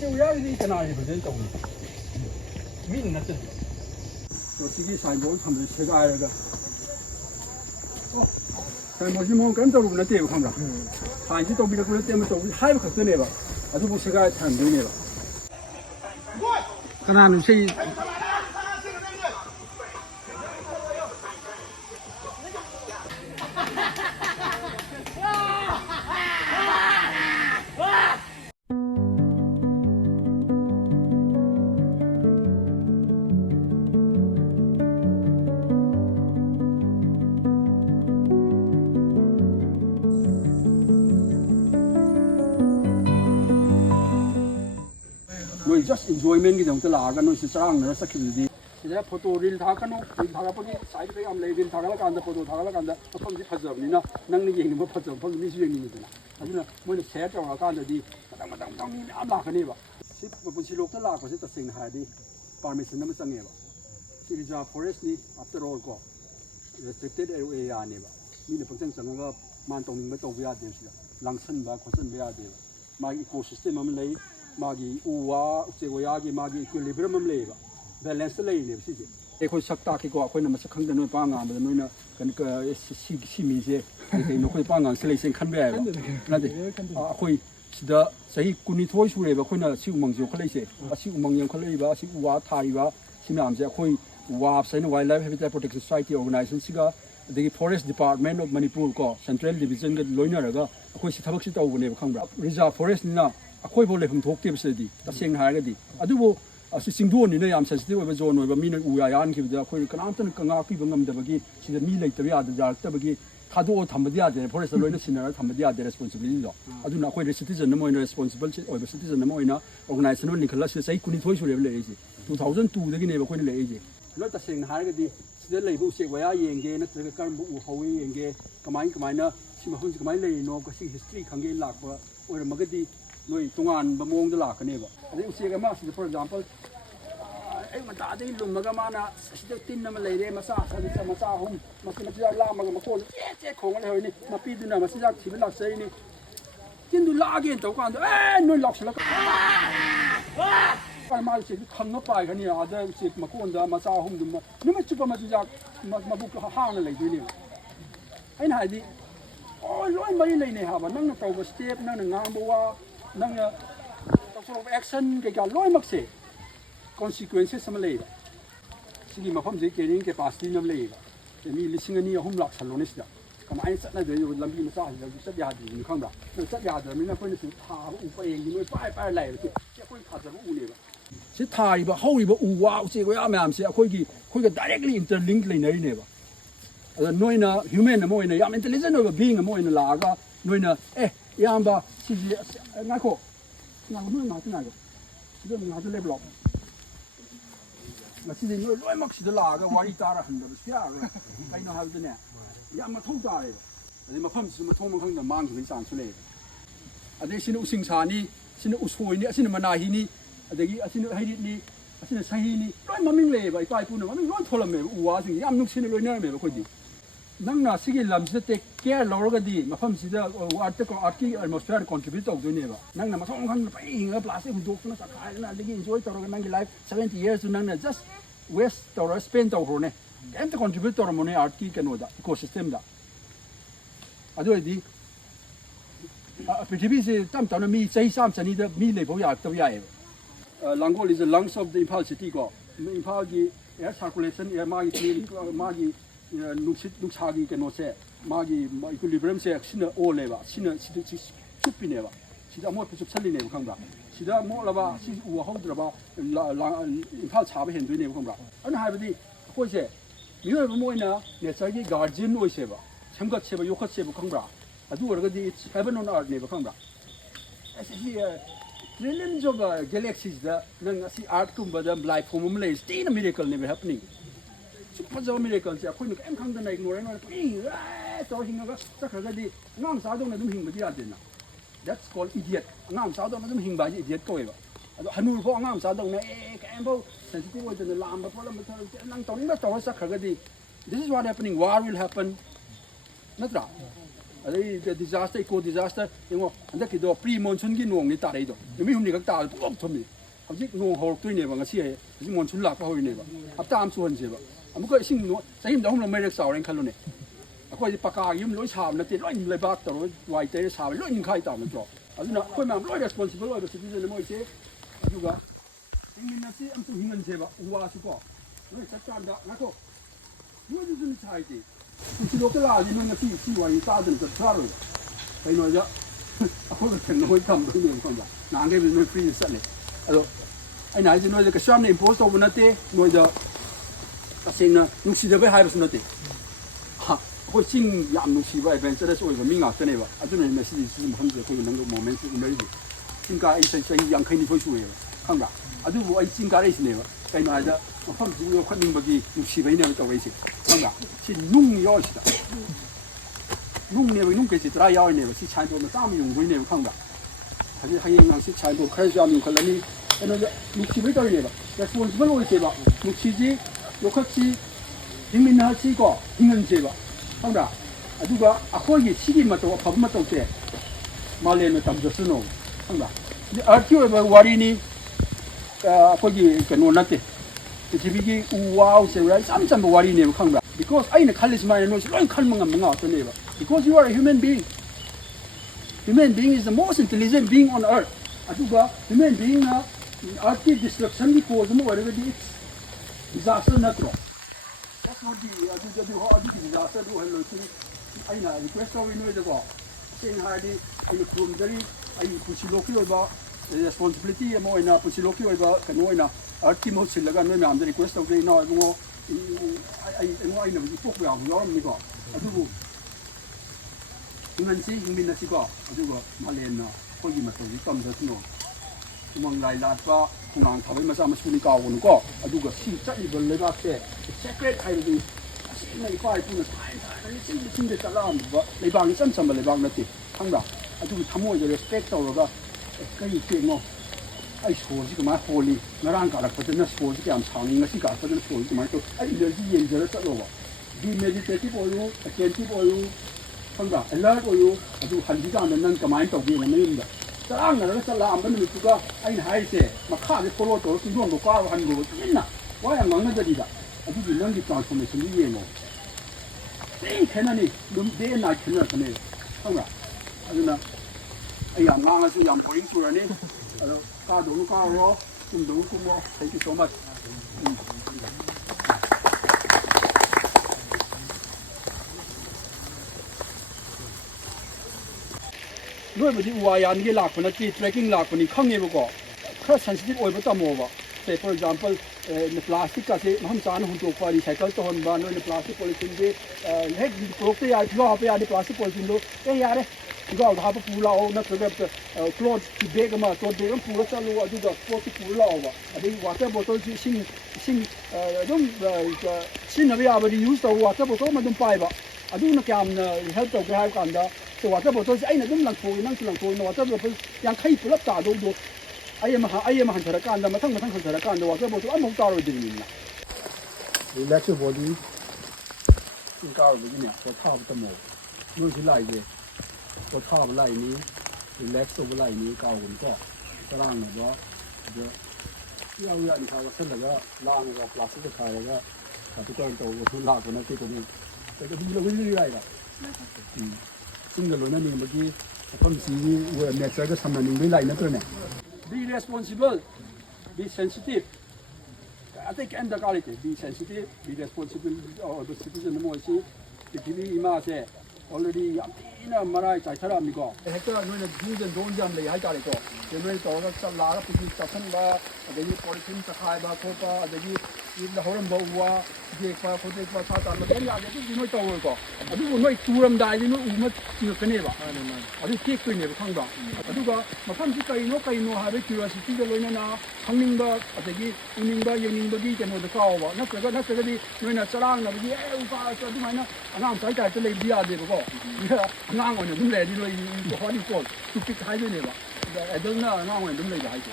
就要你跟哪里不认懂，命那真。我自己上过他们吃个那个，哦，上过什么跟走路那地方看不着，还是到别的国家地方走，还不可能的吧？啊，就不吃个餐厅的吧？看他们吃。noi just enjoyment ki jong tela ga noi si charang na sakil di sida photo reel tha ka no reel tha ga pagi side pe am le reel tha ga la kan da photo tha ga la kan da phom ji phajab ni na nang ni yeng ni ma phajab phom ni su yeng ni na aduna moi na share taw ga kan da di madang ni am la ka ni ba si bu si lok tela ko si ta sing ha di permission na ma sang ye ba si reserve forest ni after all ko restricted area ni ba ni ne pangchang sang ga man tong ning ba taw ya de si lang san ba khosan ba ya de ma ecosystem am le मागी उवा उचेगोयागी मागी equilibrium हम लेगा balance लेने सिजे एखोय सक्ता की को अखोय नमस खंगद नोय पांगा बद नोयना कन क सी मी जे के नोखोय पांगा सेलेक्शन खन बे नादे अखोय सिदा सही कुनिथोय सुरेबा अखोयना सि उमंग जो खलेसे असि उमंग यम खलेबा असि उवा थारिबा सिनाम जे अखोय वाप सैन wildlife habitat protection society organisation सिगा अदगी फॉरेस्ट डिपार्टमेंट ऑफ मणिपुर को सेंट्रल डिवीजन ग लोइनरगा अखोय सि थबक सि तौबने खंगबा रिजर्व फॉरेस्ट निना अखोय बो लेफम थोक्ते बसदी तसेंग हारगदी अदुबो असि सिंगदोन नि याम सेंसिटिव ओबा जोन ओबा मीन उया यान खिबदा अखोय कनामतन कंगा किबा ngam सिदा मी लेतब याद जारतबगी थादो थमबदी यादे फॉरेस्ट लोइना सिनरा थमबदी यादे रेस्पोंसिबिलिटी दो अदुना अखोय सिटीजन मोइन रेस्पोंसिबल ओबा सिटीजन मोइना ऑर्गेनाइजेशन निखला सही कुनिथोय सुरेब लेइसे 2002 दगी नेबा अखोय लेइजे लो तसेंग हारगदी सिदा लेबु उसे वया येंगे नत्रगा करबु उहवे येंगे कमाइना सिमा हुन कमाइ लेइनो कसी history खंगे लाकबा ore Magadhi noi tungan ba mong da la ka ne ba ade usi ga ma for example ai ma ta de lum ma ga ma na sida tin na ma le re ma sa hum ma si la ma ga ma ko che khong le hoi ni ma pi du na ma si ja thi la sai ni tin du la ge to kan noi lok sala ka ma si khang na pai ga ni a da si ma ko da ma sa hum du ma ni ma chu pa ma si ja ma bu ka ha na le du ni ai na di oh loi mai le ne ha ba nang na to ba step nang na ngang bo wa nang sort of action ke ka loi mak se consequences sam le sigi ma phom je ke ring ke capacity nam le ba ni lising ani ahum lak salo ni sta kamai sat na de yo lambi ma sa ya sat ya di ni khang da sat ya da mi na ko ni su tha u pa eng ni pai lai ke ko tha da u ne ba si tha ri ba hau ri ba u wa u se ko ya ma am se khoi ga directly interlink le nei ne ba noina human mo ina yam intelligent of being mo ina laga noina yamba si ngako ngako ma tna go sido ngako le block na si no loi mak si de laga wari tara handa ba sia ga ai no ha de ne yam ma thong ta le ade ma pham si ma thong ma khang da mang ni sang su le ade sin u sing sa ni sin u soi ni sin ma na hi ni adegi sin hai ni sin sahi ni loi ma ming le ba pai pu no ma loi thola me u wa sing yam nuk sin loi na me ba khoi di nang na sigi lam se te care lor ga di mafam sida art ko art ki atmosphere contribute to do ne ba nang na ma song khang pa inga plastic hu dok na sa khai na digi enjoy to nang life 70 years nang na just waste to spend to ro ne em to contribute to mo ne art ki kano da ecosystem da adu di pithibhi se tam tam na mi chai sam chani da mi le bo ya to ya e Langol is the lungs of the Impal city ko Impal gi air circulation air ma gi nuksagi ke no se magi equilibrium se sina o le ba sina chupi ne ba sida mo chup sali ne khang ba sida mo la ba si u ho dra ba phal cha ba hen du ne khang ba an ha ba di ko se mi yo mo ina ne sa gi guardian oi se ba chamgat se ba yokhat se ba khang ba adu or ga di heaven on earth ne ba khang ba asi trillions of galaxies da nang asi art kum ba da life form le still a miracle ne happening super miracle se akhoi em khang da nai ngore no pi to hinga ga sa kha di ngam sa dong na dum hing ba di adin na that's called idiot ngam sa dong na dum hing ba idiot ko ba ado hanul pho ngam sa dong na ka em pho sensitive wa da lam ba pho lam ba nang to ni ba to sa kha ga di this is what happening war will happen natra ꯑꯗꯩ disaster eco disaster ꯌꯦꯡꯉꯣ ꯍꯟꯗꯛꯀꯤꯗꯣ pre ꯃꯣꯟꯁꯨꯟꯒꯤ ꯅꯣꯡꯅꯤ ꯇꯥꯔꯛꯏꯗꯣ ꯅꯨꯃꯤꯠ ꯍꯨꯝꯅꯤ ꯈꯛ ꯇꯥꯔ ꯄꯨꯂꯞ ꯊꯝꯃꯤ ꯍꯧꯖꯤꯛ ꯅꯣꯡ ꯍꯧꯔꯛꯇꯣꯏꯅꯦꯕ ꯉꯁꯤ ꯍꯧꯖꯤꯛ ꯃꯣꯟꯁꯨꯟ ꯂꯥꯛꯄ ꯍꯧꯔꯤꯅꯦꯕ ꯍꯞꯇꯥ ꯑꯃ ꯆꯨꯍꯟꯁꯦꯕ ꯑꯃꯨꯛꯀ ꯏꯁꯤꯡ ꯆꯍꯤ ꯑꯃꯗ 3 ꯃꯩꯔꯛ ꯆꯥꯎꯔꯦꯅ ꯈꯜꯂꯨꯅꯦ ꯑꯩꯈꯣꯏꯗꯤ ꯄꯀꯥꯒꯤ ꯌꯨꯝ ꯂꯣꯏ ꯁꯥꯕ ꯅꯠꯇꯦ ꯂꯣꯏ ꯂꯩꯕꯥꯛ ꯇꯧꯔ ꯋꯥꯏ ꯇꯩꯔ ꯁꯥꯕ ꯂꯣꯏ ꯅꯤꯡꯈꯥꯏ ꯇꯥꯕ ꯅꯠꯇ꯭ꯔꯣ ꯑꯗꯨꯅ ꯑꯩꯈꯣꯏ ꯃꯌꯥꯝ ꯂꯣꯏ ꯔꯦꯁꯄꯣꯟꯁꯤꯕꯜ ꯑꯣꯏꯕ ꯁꯤꯇꯤꯖꯟ ꯃꯣꯏꯁꯦ ꯑꯗꯨꯒ ꯍꯤꯡꯃꯤꯟꯅꯁꯤ ꯑꯝꯇ ꯍꯤꯡꯍꯟꯁꯦꯕ ꯎ ꯋꯥꯁꯨꯀꯣ ꯅꯣꯏ ꯆꯠꯀꯥꯟꯗ ꯉꯥꯏꯈꯣ ꯅꯣꯏꯗꯨꯁꯨ ꯍꯥꯏꯗꯤ ꯄꯨꯟꯁꯤꯂꯣꯛꯇ ꯂꯥꯛꯑꯗꯤ ꯅꯣꯏ ꯉꯁꯤ ꯁꯤ ꯋꯥꯔꯤ ꯇꯥꯗꯅ ꯆꯠꯊꯔꯣꯏꯕ ꯀꯩꯅꯣꯗ ꯑꯩꯈꯣꯏꯒ ꯊꯦꯡꯅ ꯍꯣꯏ ꯊꯝꯗꯣꯏꯅꯦꯕ ꯈꯪꯕ꯭ꯔꯥ ꯅꯍꯥꯟꯈꯩꯕꯨꯗꯤ ꯅꯣꯏ ꯐ꯭ꯔꯤꯗ ꯆꯠꯂꯦ ꯑꯗꯣ ꯑꯩꯅ ꯍꯥꯏꯁꯦ ꯅꯣꯏꯗ ꯀꯩꯁꯨ ꯌꯥꯝꯅ ꯏꯝꯄꯣꯖ ꯇꯧꯕ ꯅꯠꯇꯦ ꯅꯣꯏꯗ ꯇꯁꯦꯡꯅ ꯅꯨꯡꯁꯤꯗꯕꯩ ꯍꯥꯏꯕꯁꯨ ꯅꯠꯇꯦ ꯑꯩꯈꯣꯏ ꯆꯤꯡ ꯌꯥꯝ ꯅꯨꯡꯁꯤꯕ ꯑꯦꯗꯚꯦꯟꯆꯔꯁ ꯑꯣꯏꯕ ꯃꯤ ꯉꯥꯛꯇꯅꯦꯕ ꯑꯗꯨꯅꯅꯤ ꯃꯁꯤꯗꯤ ꯁꯤ ꯃꯐꯝꯁꯦ ꯑꯩꯈꯣꯏꯒꯤ ꯅꯪꯒ ꯃꯣꯃꯦꯟꯠꯁꯦ ꯎꯅꯔꯤꯁꯦ ꯆꯤꯡ ꯀꯥ ꯑꯩ ꯆꯍꯤ 52 ꯁꯨꯔꯦꯕ ꯈꯪꯕ꯭ꯔꯥ ꯑꯗꯨꯕꯨ ꯑꯩ ꯆꯤꯡ ꯀꯥꯔꯛꯏꯁꯤꯅꯦꯕ ꯀꯩꯅꯣ ꯍꯥꯏꯗ ꯃꯐꯝꯁꯤꯕꯨ ꯌꯣꯛꯈꯠꯅꯤꯡꯕꯒꯤ ꯅꯨꯡꯁꯤꯕꯩꯅꯦꯕ ꯇꯧꯔꯛꯏꯁꯦ ꯈꯪꯕ꯭ꯔꯥ ꯁꯤ ꯅꯨꯡ ꯌꯥꯎꯔꯤꯁꯤꯗ ꯅꯨꯡꯅꯦꯕ ꯅꯨꯡ ꯀꯩꯁꯤ 10 ꯌꯥꯎꯔꯤꯅꯦꯕ ꯁꯤ ꯁꯥꯏꯟꯕꯣꯔꯗ ꯃꯆꯥ ꯑꯃ ꯌꯨꯡꯗꯣꯏꯅꯦꯕ ꯈꯪꯕ꯭ꯔꯥ ꯍꯧꯖꯤꯛ ꯍꯌꯦꯡ ꯍꯪꯆꯤꯠ ꯁꯥꯏꯟꯕꯣꯔꯗ ꯈꯔꯁꯨ ꯌꯥꯝ ꯌꯨꯡꯈꯠꯂꯅꯤ ꯀꯩꯅꯣꯗ ꯅꯨꯡꯁꯤꯕꯩ ꯇꯧꯔꯤꯅꯦꯕ ꯔꯦꯁꯄꯣꯟꯁꯤꯕꯜ ꯑꯣꯏꯁꯦꯕ ꯅꯨꯡꯁꯤꯁꯤ ꯌꯣꯛꯈꯠꯁꯤ ꯍꯤꯡꯃꯤꯟꯅꯍꯟꯁꯤꯀꯣ ꯍꯤꯡꯍꯟꯁꯦꯕ ꯈꯪꯕ꯭ꯔꯥ ꯑꯗꯨꯒ ꯑꯩꯈꯣꯏꯒꯤ ꯁꯤꯒꯤ ꯃꯇꯧ ꯑꯐꯕ ꯃꯇꯧꯁꯦ ꯃꯥꯂꯦꯝꯅ ꯇꯝꯖꯁꯅꯨ ꯈꯪꯕ꯭ꯔꯥ ꯑꯥꯔꯠꯀꯤ ꯑꯣꯏꯕ ꯋꯥꯔꯤꯅꯤ ꯑꯩꯈꯣꯏꯒꯤ ꯀꯩꯅꯣ ꯅꯠꯇꯦ ꯄ꯭ꯔꯤꯊꯤꯕꯤꯒꯤ ꯎ ꯋꯥ ꯎꯆꯦꯛ ꯏꯆꯝ ꯆꯝꯕ ꯋꯥꯔꯤꯅꯦꯕ ꯈꯪꯕ꯭ꯔꯥ ꯕꯤꯀꯣꯁ ꯑꯩꯅ ꯈꯜꯂꯤ ꯁꯨꯃꯥꯏꯅ ꯅꯣꯏꯁꯨ ꯂꯣꯏ ꯈꯟꯕ ꯉꯝꯕ ꯉꯥꯛꯇꯅꯦꯕ because you are a human being is the most intelligent being on earth ꯑꯗꯨꯒ ꯍ꯭ꯌꯨꯃꯦꯟ ꯕꯤಯಿಂꯅ ꯑꯔꯠꯀꯤ ꯗꯤꯁꯇ꯭ꯔꯛꯁꯟꯒꯤ ꯀꯣꯖ ꯑꯃ ꯑꯣꯏꯔꯒꯗꯤ ꯗꯤꯖꯥꯁꯇꯔ ꯅꯠꯇ꯭ꯔꯣ ꯑꯗꯨꯒꯤ ꯗꯤꯖꯥꯁꯇꯔꯗꯨ ꯑꯣꯏꯍꯜꯂꯣꯏꯁꯤ ꯑꯩꯅ ꯔꯤꯀ꯭ꯋꯦꯁ ꯇꯧꯔꯤ ꯅꯣꯏꯗꯀꯣ ꯁꯦꯡꯅ ꯍꯥꯏꯔꯗꯤ ꯑꯩꯅ ꯈꯨꯔꯨꯝꯖꯔꯤ ꯑꯩꯒꯤ ꯄꯨꯟꯁꯤꯂꯣꯛꯀꯤ ꯑꯣꯏꯕ ꯔꯦꯁꯄꯣꯟꯁꯤꯕꯤꯂꯤꯇꯤ ꯑꯃ ꯑꯣꯏꯅ ꯄꯨꯟꯁꯤꯂꯣꯛꯀꯤ ꯑꯣꯏꯕ ꯀꯩꯅꯣ ꯑꯣꯏꯅ ꯑꯥꯔꯠꯀꯤ ꯃꯍꯨꯠ ꯁꯤꯜꯂꯒ ꯅꯣꯏ ꯃꯌꯥꯝꯗ ꯔꯤꯀ꯭ꯋꯦꯁ ꯇꯧꯖꯩ ꯏꯅꯥꯎ ꯏꯕꯨꯡꯉꯣ ꯑꯩꯅꯕꯨꯗꯤ ꯄꯣꯛꯄ ꯌꯥꯎꯔꯝꯅꯤꯀꯣ ꯑꯗꯨꯕꯨ ꯍꯤꯡꯍꯟꯁꯤ ꯍꯤꯡꯃꯤꯟꯅꯁꯤꯀꯣ ꯑꯗꯨꯒ ꯃꯥꯂꯦꯝꯅ ꯑꯩꯈꯣꯏꯒꯤ ꯃꯇꯧꯁꯤ ꯇꯝꯖꯁꯅꯨ ꯎꯃꯪ ꯂꯥꯏ ꯂꯥꯠꯄ ꯈꯣꯡꯅꯥꯡ ꯊꯥꯕꯩ ꯃꯆꯥ ꯃꯁꯨꯅꯤ ꯀꯥꯎꯒꯅꯨꯀꯣ ꯑꯗꯨꯒ ꯁꯤ ꯆꯠꯂꯤꯕ ꯂꯩꯕꯥꯛꯁꯦ ꯁꯦꯀ꯭ꯔꯦꯠ ꯍꯥꯏꯕꯗꯤ ꯑꯁꯦꯡꯕ ꯏꯄꯥ ꯏꯄꯨꯅ ꯊꯥꯏꯅ ꯂꯤꯁꯤꯡꯗ ꯆꯠꯂꯛꯑꯝꯕ ꯂꯩꯕꯥꯛ ꯏꯆꯝ ꯆꯝꯕ ꯂꯩꯕꯥꯛ ꯅꯠꯇꯦ ꯈꯪꯕ꯭ꯔꯥ ꯑꯗꯨꯒꯤ ꯊꯃꯣꯏꯗ ꯔꯦꯁꯄꯦꯛ ꯇꯧꯔꯒ ꯀꯩ ꯎꯆꯦꯛꯅꯣ ꯑꯩ ꯁꯣꯔꯁꯤ ꯀꯃꯥꯏꯅ ꯍꯣꯜꯂꯤ ꯉꯔꯥꯡ ꯀꯥꯔꯛꯄꯗꯅ ꯁꯣꯔꯁꯤ ꯀꯌꯥꯝ ꯁꯥꯡꯉꯤ ꯉꯁꯤ ꯀꯥꯔꯛꯄꯗꯅ ꯁꯣꯔꯁꯤ ꯀꯃꯥꯏꯅ ꯇꯧ ꯑꯩ ꯏꯅꯔꯖꯤ ꯌꯦꯡꯖꯔ ꯆꯠꯂꯣꯕ ꯕꯤ ꯃꯦꯗꯤꯇꯦꯇꯤቭ ꯑꯣꯏꯌꯨ ꯑꯦꯇꯦꯟꯇꯤቭ ꯑꯣꯏꯌꯨ ꯈꯪꯕ꯭ꯔꯥ ꯑꯦꯂꯔꯠ ꯑꯣꯏꯌꯨ ꯑꯗꯨ ꯍꯟꯈꯤꯀꯥꯟꯗ ꯅꯪ ꯀꯃꯥꯏꯅ ꯇꯧꯒꯦꯅ ꯅꯌꯨꯝꯗ ꯆꯔꯥꯡꯅꯔꯒ ꯆꯠꯂꯛꯑꯝꯕ ꯅꯨꯃꯤꯠꯇꯨꯒ ꯑꯩꯅ ꯍꯥꯏꯔꯤꯁꯦ ꯃꯈꯥꯁꯦ ꯐꯣꯂꯣ ꯇꯧꯔ ꯆꯤꯡꯗꯣꯟꯗꯣ ꯀꯥꯔꯣ ꯍꯟꯈ꯭ꯔꯣ ꯇꯨꯃꯤꯟꯅ ꯋꯥ ꯌꯥꯝ ꯉꯥꯡꯅꯗꯕꯤꯗ ꯑꯗꯨꯒꯤ ꯅꯪꯒꯤ ꯇ꯭ꯔꯥꯟꯁꯐꯣꯔꯃꯦꯁꯟꯗꯨ ꯌꯦꯡꯉꯣ ꯊꯤ ꯈꯦꯠꯅꯅꯤ ꯑꯗꯨꯝ ꯗꯦ ꯑꯦꯟ ꯅꯥꯏꯠ ꯈꯦꯠꯅꯔꯛꯀꯅꯦꯕ ꯈꯪꯕ꯭ꯔꯥ ꯑꯗꯨꯅ ꯑꯩ ꯌꯥꯝ ꯉꯥꯡꯉꯁꯨ ꯌꯥꯝ ꯕꯣꯔꯤꯡ ꯆꯨꯔꯅꯤ ꯑꯗꯣ ꯀꯥꯗꯧꯅ ꯀꯥꯔꯣ ꯀꯨꯝꯗꯧꯅ ꯀꯨꯝꯃꯣ ꯊꯦꯡꯛ ꯌꯨ ꯁꯣ ꯃꯆ ꯅꯣꯏꯕꯨꯗꯤ ꯎ ꯋꯥ ꯌꯥꯟꯒꯦ ꯂꯥꯛꯄ ꯅꯠꯇꯦ ꯇ꯭ꯔꯦꯛꯀꯤꯡ ꯂꯥꯛꯄꯅꯤ ꯈꯪꯉꯦꯕꯀꯣ ꯈꯔ ꯁꯦꯟꯁꯤꯇꯤቭ ꯑꯣꯏꯕ ꯇꯝꯃꯣꯕ ꯁꯦ ꯐꯣꯔ ꯑꯦꯛꯖꯥꯝꯄꯜ ꯄ꯭ꯂꯥꯁꯇꯤꯛꯀꯁꯦ ꯃꯐꯝ ꯆꯥꯅ ꯍꯨꯟꯇꯣꯛꯄ ꯔꯤꯁꯥꯏꯀꯜ ꯇꯧꯍꯟꯕ ꯅꯣꯏꯅ ꯄ꯭ꯂꯥꯁꯇꯤꯛ ꯄꯣꯂꯤꯊꯤꯟꯁꯦ ꯍꯦꯛ ꯄꯨꯔꯛꯇ ꯌꯥꯔꯦ ꯊꯤꯒꯥꯎ ꯍꯥꯞꯄ ꯌꯥꯔꯦ ꯄ꯭ꯂꯥꯁꯇꯤꯛ ꯄꯣꯂꯤꯊꯤꯟꯗꯣ ꯌꯥꯔꯦ ꯊꯤꯒꯥꯎꯗ ꯍꯥꯞꯄ ꯄꯨ ꯂꯥꯛꯑꯣ ꯅꯠꯇ꯭ꯔꯒ ꯀ꯭ꯂꯣꯠꯀꯤ ꯕꯦꯒ ꯑꯃ ꯀ꯭ꯂꯣꯠ ꯕꯦꯒ ꯑꯃ ꯄꯨꯔ ꯆꯠꯂꯨ ꯑꯗꯨꯒ ꯄꯣꯠꯁꯤ ꯄꯨꯔ ꯂꯥꯛꯑꯣꯕ ꯑꯗꯒꯤ ꯋꯥꯇꯔ ꯕꯣꯇꯜꯁꯤ ꯏꯁꯤꯡ ꯑꯗꯨꯝ ꯁꯤꯖꯤꯟꯅꯕ ꯌꯥꯕ ꯔꯤꯌꯨꯁ ꯇꯧꯕ ꯋꯥꯇꯔ ꯕꯣꯇꯜ ꯑꯃ ꯑꯗꯨꯝ ꯄꯥꯏꯕ ꯑꯗꯨꯅ ꯀꯌꯥꯝꯅ ꯍꯦꯜꯞ ꯇꯧꯒꯦ ꯍꯥꯏꯕ ꯀꯥꯟꯗ ꯋꯥꯇꯔ ꯕꯣꯇꯜꯁꯦ ꯑꯩꯅ ꯑꯗꯨꯝ ꯂꯪꯊꯣꯛꯏ ꯅꯪꯁꯨ ꯂꯪꯊꯣꯛꯏ ꯋꯥꯇꯔ ꯕꯣꯇꯜ 50 ꯄꯨꯂꯞ ꯇꯥꯗꯧꯗꯣ ꯑꯩ ꯑꯃ ꯍꯟꯊꯔꯀꯥꯟꯗ ꯃꯊꯪ ꯍꯟꯊꯔꯀꯥꯟꯗ ꯋꯥꯇꯔ ꯕꯣꯇꯜ ꯑꯃꯐꯥꯎ ꯇꯥꯔꯣꯏꯗꯣꯏꯅꯤꯅ ꯔꯤꯂꯦꯛꯁ ꯕꯣꯗꯤ ꯆꯤꯡ ꯀꯥꯔꯨꯕꯒꯤꯅꯦ ꯄꯣꯊꯥꯕ ꯇꯝꯃꯣ ꯅꯣꯏꯁꯨ ꯂꯥꯛꯏꯁꯦ ꯄꯣꯊꯥꯕ ꯂꯥꯛꯏꯅꯤ ꯔꯤꯂꯦꯛꯁ ꯇꯧꯕ ꯂꯥꯛꯏꯅꯤ ꯀꯥꯎꯒꯅꯨꯀꯣ ꯆꯔꯥꯡꯅꯕ ꯑꯗ ꯌꯥꯎ ꯌꯥꯅꯤ ꯈꯔ ꯋꯥꯁꯜꯂꯒ ꯂꯥꯡꯉꯒ ꯄ꯭ꯂꯥꯁꯇꯤꯛꯇ ꯈꯥꯏꯔꯒ ꯀꯥꯔꯇꯨꯀꯔ ꯇꯧꯕꯁꯨ ꯂꯥꯛꯄ ꯅꯠꯇꯦ ꯀꯩꯗꯧꯕꯒꯤ ꯂꯥꯛꯏꯕ ꯆꯤꯡꯒ ꯂꯣꯏꯅꯅꯤꯡꯕꯒꯤ ꯃꯐꯝꯁꯤꯒꯤ ꯅꯦꯆꯔꯒ ꯁꯝꯅꯅꯤꯡꯕꯒꯤ ꯂꯥꯛꯏ ꯅꯠꯇ꯭ꯔꯅꯦ ꯕꯤ ꯔꯦꯁꯄꯣꯟꯁꯤꯕꯜ ꯕꯤ ꯁꯦꯟꯁꯤꯇꯤꯚ ꯑꯇꯩ ꯀꯩꯝ ꯗꯔꯀꯥꯔ ꯂꯩꯇꯦ ꯕꯤ ꯁꯦꯟꯁꯤꯇꯤꯚ ꯕꯤ ꯔꯦꯁꯄꯣꯟꯁꯤꯕꯜ ꯑꯣꯏꯕ ꯁꯤꯇꯤꯖꯟ ꯑꯃ ꯑꯣꯏꯁꯤ ꯄ꯭ꯔꯤꯊꯤꯕꯤ ꯏꯃꯥꯁꯦ ꯑꯣꯜꯔꯦꯗꯤ ꯌꯥꯝ ꯊꯤꯅ ꯃꯔꯥꯏ ꯆꯥꯏꯊꯔꯛꯑꯝꯃꯤꯀꯣ ꯍꯦꯛꯇ ꯅꯣꯏꯅ ꯗꯨꯁ ꯑꯦꯟ ꯗꯣꯟꯁ ꯌꯥꯝ ꯂꯩ ꯍꯥꯏꯇꯥꯔꯦꯀꯣ ꯅꯣꯏꯅ ꯇꯧꯔꯒ ꯂꯥꯛꯑꯒ ꯄꯤꯛꯅꯤꯛ ꯆꯠꯁꯟꯕ ꯑꯗꯒꯤ ꯄꯣꯂꯤꯊꯤꯟ ꯆꯈꯥꯏꯕ ꯈꯣꯠꯄ ꯑꯗꯒꯤ ꯌꯨꯝꯗ ꯍꯧꯔꯝꯕ ꯎ ꯋꯥ ꯌꯦꯛꯄ ꯈꯣꯠꯇꯣꯛꯄ ꯁꯥ ꯇꯥꯟꯕ ꯀꯩꯝ ꯌꯥꯗꯦ ꯑꯗꯨꯗꯤ ꯅꯣꯏ ꯇꯧꯔꯣꯏꯀꯣ ꯑꯗꯨꯕꯨ ꯅꯣꯏ ꯇꯨꯔꯝꯗꯥꯏꯗꯤ ꯅꯣꯏ ꯎ ꯑꯃ ꯆꯤꯡꯉꯛꯀꯅꯦꯕ ꯑꯗꯨ ꯇꯦꯛꯇꯣꯏꯅꯦꯕ ꯈꯪꯕ꯭ꯔꯥ ꯑꯗꯨꯒ ꯃꯐꯝꯁꯤ ꯀꯩꯅꯣ ꯍꯥꯏꯕꯒꯤ ꯀ꯭ꯌꯨꯔꯤꯌꯣꯁꯤꯇꯤꯒ ꯂꯣꯏꯅꯅ ꯈꯪꯅꯤꯡꯕ ꯑꯗꯒꯤ ꯎꯅꯤꯡꯕ ꯌꯦꯡꯅꯤꯡꯕꯒꯤ ꯀꯩꯅꯣꯗ ꯀꯥꯎꯕ ꯅꯠꯇ꯭ꯔꯒꯗꯤ ꯅꯣꯏꯅ ꯆꯔꯥꯡꯅꯕꯒꯤ ꯑꯗꯨꯃꯥꯏꯅ ꯑꯉꯥꯡ ꯃꯆꯥꯒꯤ ꯇꯥꯏꯞꯇ ꯂꯩꯕꯗꯤ ꯌꯥꯗꯦꯕꯀꯣ ꯑꯉꯥꯡ ꯑꯣꯏꯅ ꯑꯗꯨꯝ ꯂꯩꯔꯗꯤ ꯅꯣꯏ ꯍꯣꯠꯅꯤꯀꯣ ꯇꯨꯄꯤꯛ ꯍꯥꯏꯗꯣꯏꯅꯦꯕ ꯑꯦꯗꯜꯅ ꯑꯉꯥꯡ ꯑꯣꯏꯅ ꯑꯗꯨꯝ ꯂꯩꯕ ꯍꯥꯏꯁꯦ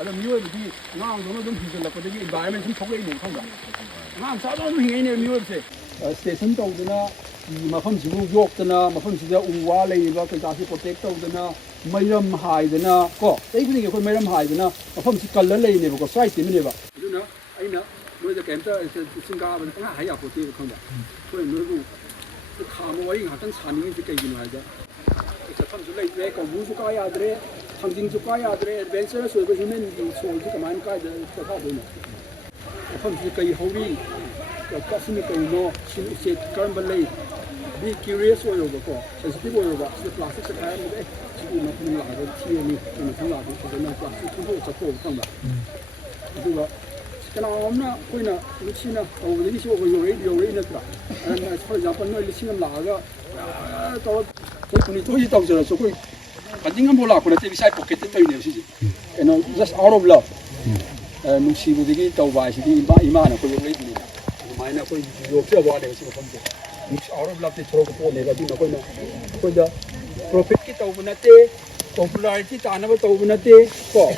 ꯑꯗꯣ ꯃꯤꯑꯣꯏꯕꯗꯤ ꯑꯉꯥꯡꯗꯧꯅ ꯑꯗꯨꯝ ꯍꯤꯡꯖꯜꯂꯛꯄꯗꯒꯤ ꯏꯟꯚꯥꯏꯔꯟꯃꯦꯟ ꯁꯨꯝ ꯊꯣꯛꯂꯛꯏꯅꯦꯕ ꯈꯪꯕ꯭ꯔꯥ ꯑꯉꯥꯡ ꯃꯆꯥꯗꯧꯅ ꯑꯗꯨꯝ ꯍꯤꯡꯉꯛꯏꯅꯦꯕ ꯃꯤꯑꯣꯏꯕꯁꯦ station tawdana mafamsibu yokdana mafamsida uwa leiba kaitasi protect tawdana mayram haidana ko tayibuni ko mayram haidana mafamsi kalla leine ko site timne ba aduna aina noida kemta singa ban tanga haya pote khonda ko nobu khamo wari ngatan sani ni kai gino haida mafamsu leite ko busu ka yadre thangjing ju ka yadre adventure so ba human so ju kaman ka da ka dona mafamsi kai hori kasini kai no se karamba lei be curious oil ko sensitive oil ba the plastic sa kaya mo siguro na kung lahat siya ni kung lahat ko na plastic ko sa ko tama diba kana amna ko na luchina o ni siya ko yung na tra and for example no luchina laga to kung ito ito sa so ko kadingan bola ko na TV side pocket ito yun siya and just out of love nung sibo digi to ba siya ima na ko yung radio ni mai na ko yung siya ba na siya ko out of love the throw ko ne ga di ko na ko da profit ki taw bunate popularity ta na ba taw bunate ko